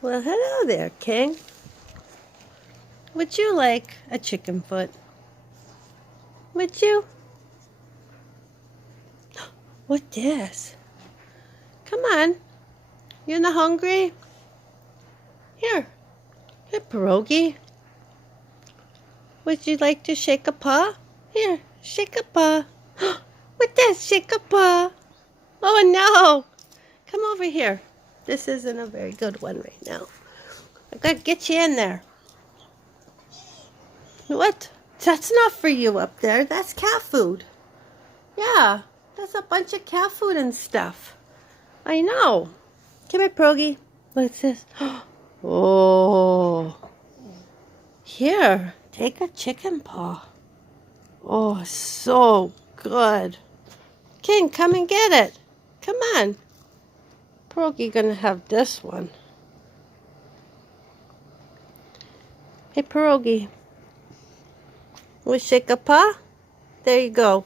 Well, hello there, King. Would you like a chicken foot? Would you? What this? Come on. You're not hungry? Here, pierogi. Would you like to shake a paw? Here, shake a paw. What this? Shake a paw. Oh no! Come over here. This isn't a very good one right now. I gotta get you in there. What? That's not for you up there. That's cat food. Yeah, that's a bunch of cat food and stuff. I know. Come here, Progi. What's this? Oh. Here, take a chicken paw. Oh, so good. King, come and get it. Come on. Progi gonna have this one. Hey, Pierogi. We shake a paw? There you go.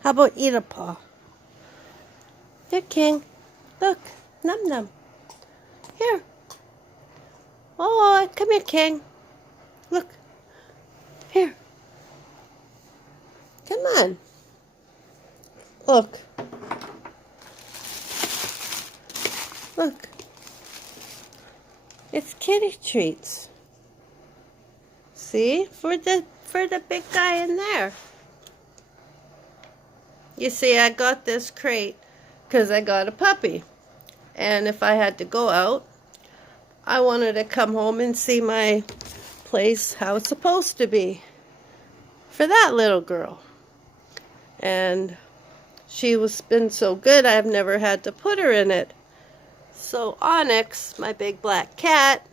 How about eat a paw? There, King. Look. Num num. Here. Oh, come here, King. Look. Here. Come on. Look. Look. It's kitty treats. See? For the big guy in there. You see, I got this crate because I got a puppy. And if I had to go out, I wanted to come home and see my place how it's supposed to be for that little girl. And she was been so good, I've never had to put her in it. So Onyx, my big black cat,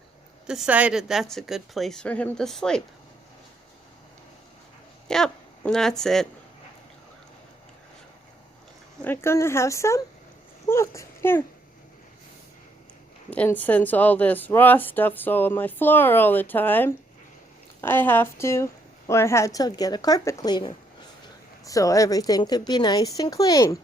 decided that's a good place for him to sleep. Yep, and that's it. Are you gonna have some? Look, here. And since all this raw stuff's all on my floor all the time, I had to get a carpet cleaner. So everything could be nice and clean.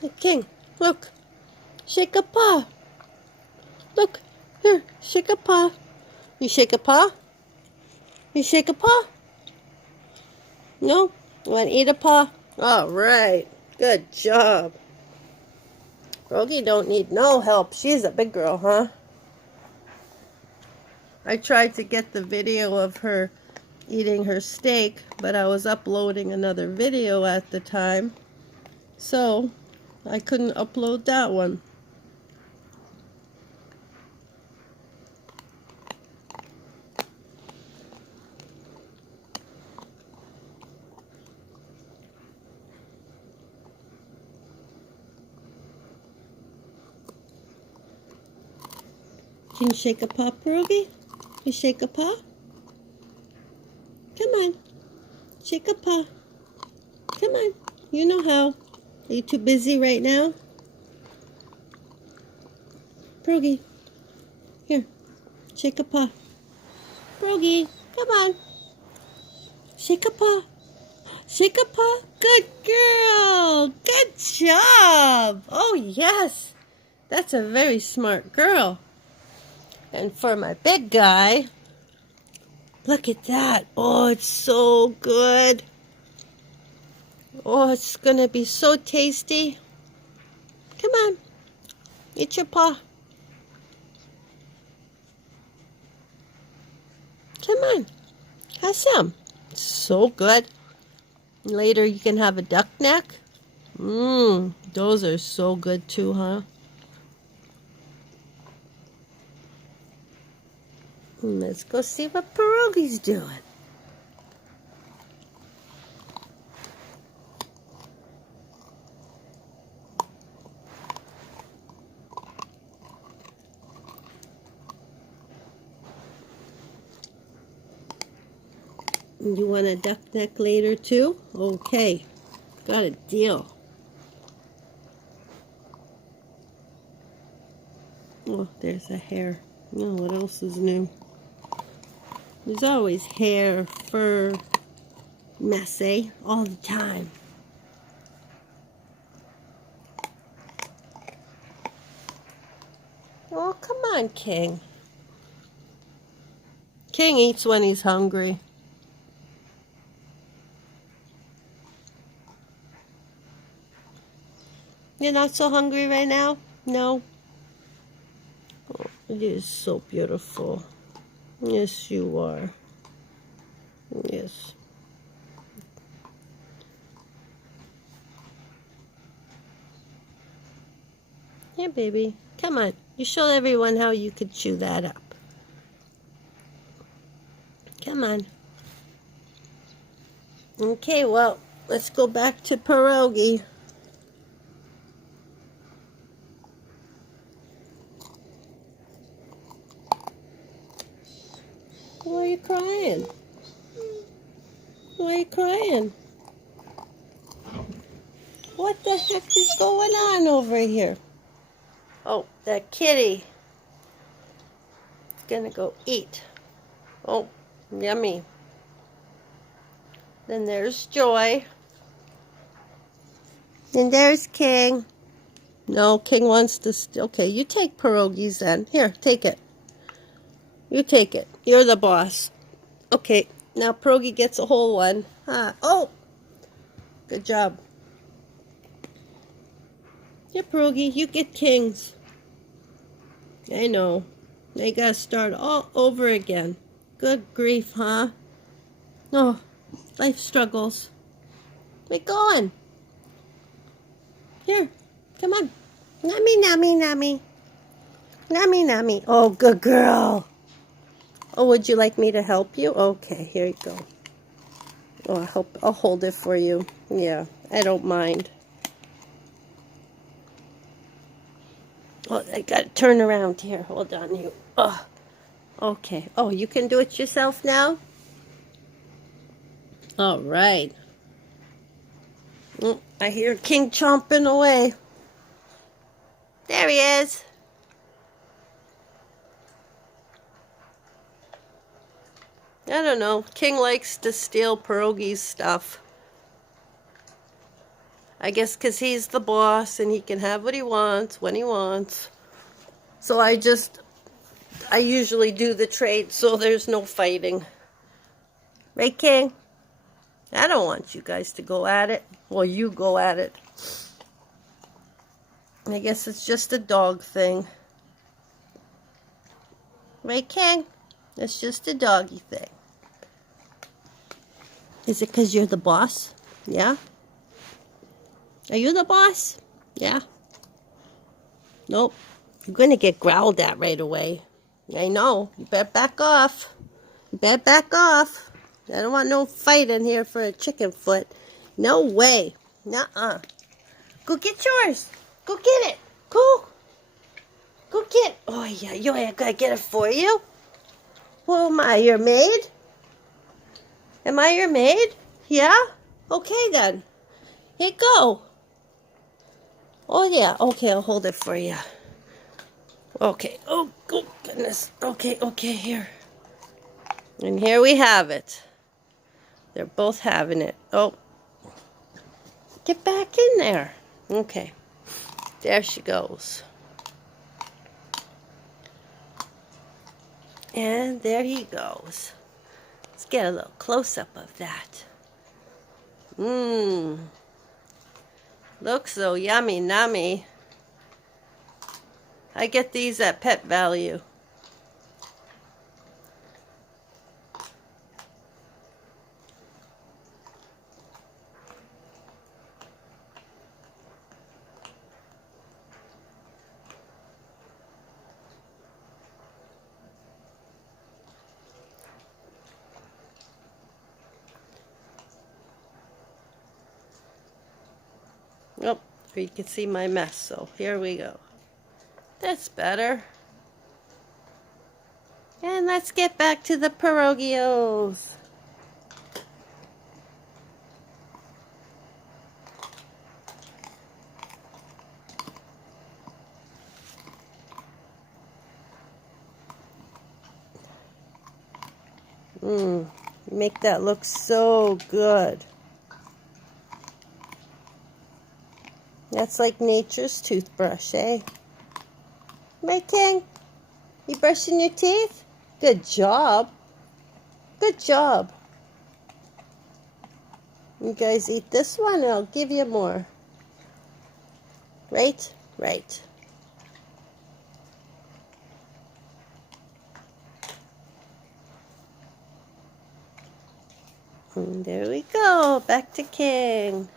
Hey, King, look. Shake a paw. Look, here, shake a paw. You shake a paw? You shake a paw? No? You want to eat a paw? All right. Good job. Rogie don't need no help. She's a big girl, huh? I tried to get the video of her eating her steak, but I was uploading another video at the time, so I couldn't upload that one. Can you shake a paw, Pierogi? You shake a paw? Come on. Shake a paw. Come on. You know how. Are you too busy right now? Pierogi. Here. Shake a paw. Pierogi. Come on. Shake a paw. Shake a paw. Good girl. Good job. Oh, yes. That's a very smart girl. And for my big guy, look at that. Oh, it's so good. Oh, it's going to be so tasty. Come on. Eat your paw. Come on. Have some. It's so good. Later you can have a duck neck. Those are so good too, huh? Let's go see what Pierogi's doing. You want a duck neck later too? Okay, got a deal. Oh, there's a hair. Oh, what else is new? There's always hair, fur, Messy all the time. Oh, come on, King. King eats when he's hungry. You're not so hungry right now? No? Oh, it is so beautiful. Yes, you are. Yes. Here, baby. Come on. You show everyone how you could chew that up. Come on. Okay, well, let's go back to pierogi. Why are you crying? Why are you crying? What the heck is going on over here? Oh, that kitty is gonna go eat. Oh, yummy. Then there's Joy. And there's King. No, King wants to okay, you take pierogies then. Here, take it. You take it. You're the boss. Okay, now pierogi gets a whole one. Oh, good job. Yeah, pierogi, you get Kings. I know. They gotta start all over again. Good grief, huh? Oh, life struggles. Get going. Here, come on. Nummy, nummy, nummy. Nummy, nummy. Oh, good girl. Oh, would you like me to help you? Okay, here you go. Oh, I'll hold it for you. Yeah, I don't mind. Oh, I gotta turn around here. Hold on, you. Oh, okay. Oh, you can do it yourself now? All right. I hear King chomping away. There he is. I don't know. King likes to steal pierogi's stuff. I guess because he's the boss and he can have what he wants when he wants. So I usually do the trade so there's no fighting. Right, King? I don't want you guys to go at it. Well, you go at it. I guess it's just a dog thing. Right, King? It's just a doggy thing. Is it because you're the boss? Yeah? Are you the boss? Yeah? Nope. You're going to get growled at right away. I know. You better back off. You better back off. I don't want no fight in here for a chicken foot. No way. Nuh-uh. Go get yours. Go get it. Go. Go get it. Oh, yeah. I gotta get it for you. Well, am I your maid? Am I your maid? Yeah? Okay, then. Here you go. Oh, yeah. Okay, I'll hold it for you. Okay. Oh, goodness. Okay, here. And here we have it. They're both having it. Oh. Get back in there. Okay. There she goes. And there he goes. Let's get a little close-up of that. Mmm. Looks so yummy, nummy. I get these at Pet Value. Oh, you can see my mess, so here we go. That's better. And let's get back to the pierogios. Mmm, make that look so good. That's like nature's toothbrush, eh? Right, King? You brushing your teeth? Good job. Good job. You guys eat this one and I'll give you more. Right? Right. And there we go. Back to King.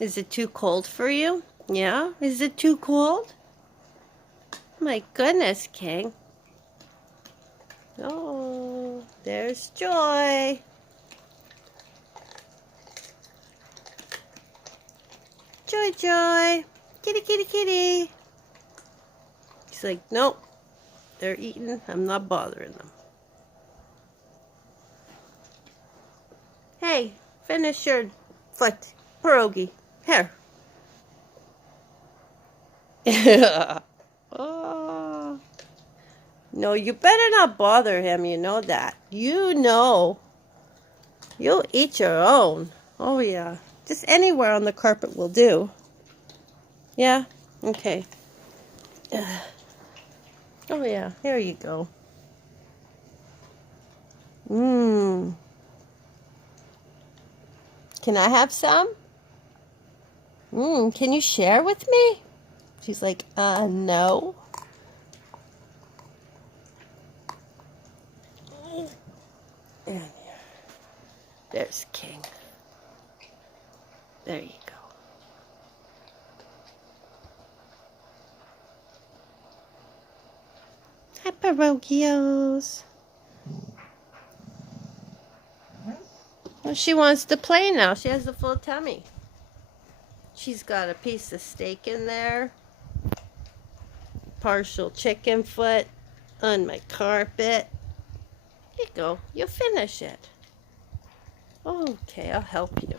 Is it too cold for you? Yeah? Is it too cold? My goodness, King. Oh, there's Joy. Joy, Joy. Kitty, kitty, kitty. She's like, nope. They're eating. I'm not bothering them. Hey, finish your foot pierogi. Here. Oh. No, you better not bother him. You know that. You know. You'll eat your own. Oh, yeah. Just anywhere on the carpet will do. Yeah? Okay. Oh, yeah. Here you go. Mmm. Can I have some? Can you share with me? She's like, no. And there's King. There you go. Hi, Pierogios. Well, she wants to play now. She has a full tummy. She's got a piece of steak in there. Partial chicken foot on my carpet. Here you go. You'll finish it. Okay, I'll help you.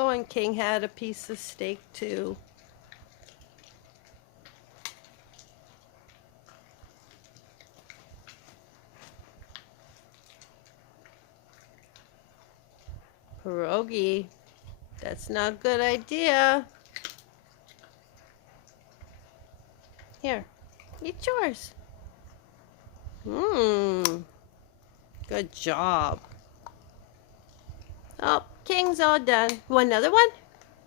Oh, and King had a piece of steak too. Pierogi. That's not a good idea. Here, eat yours. Good job. Oh, King's all done. Want another one?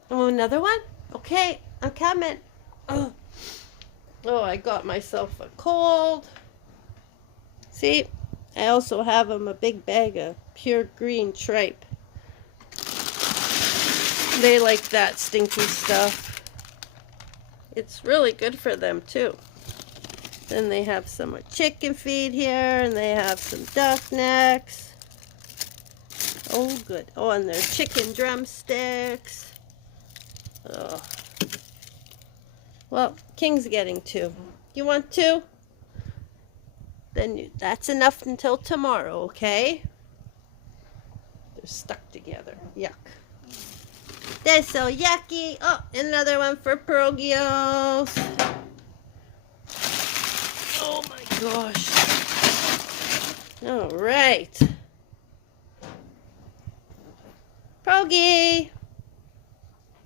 Want another one? Okay, I'm coming. Oh, I got myself a cold. See, I also have him a big bag of pure green tripe. They like that stinky stuff. It's really good for them too. Then they have some chicken feed here, and they have some duck necks. Oh, good. Oh, and there's chicken drumsticks. Oh. Well, King's getting 2. You want 2? Then that's enough until tomorrow, okay? They're stuck together. Yuck. They're so yucky. Oh, another one for Pierogios. Oh my gosh. All right. Pierogi.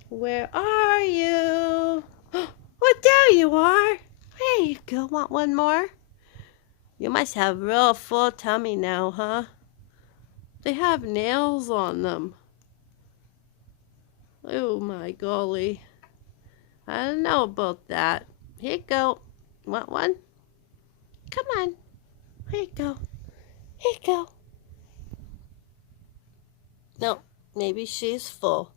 Where are you? Oh, there you are. There you go. Want one more? You must have real full tummy now, huh? They have nails on them. Oh my golly. I don't know about that. Here you go. Want one? Come on. Here you go. Here you go. No, maybe she's full.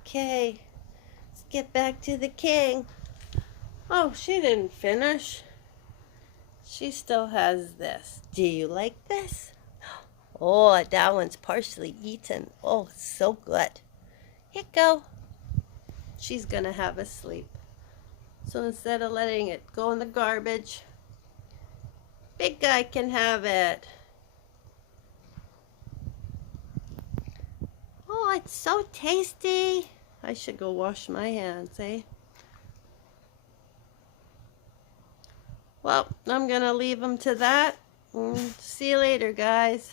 Okay. Let's get back to the king. Oh, she didn't finish. She still has this. Do you like this? Oh, that one's partially eaten. Oh, it's so good. Here you go. She's gonna have a sleep. So instead of letting it go in the garbage, big guy can have it. Oh, it's so tasty. I should go wash my hands, eh? Well, I'm gonna leave them to that. See you later, guys.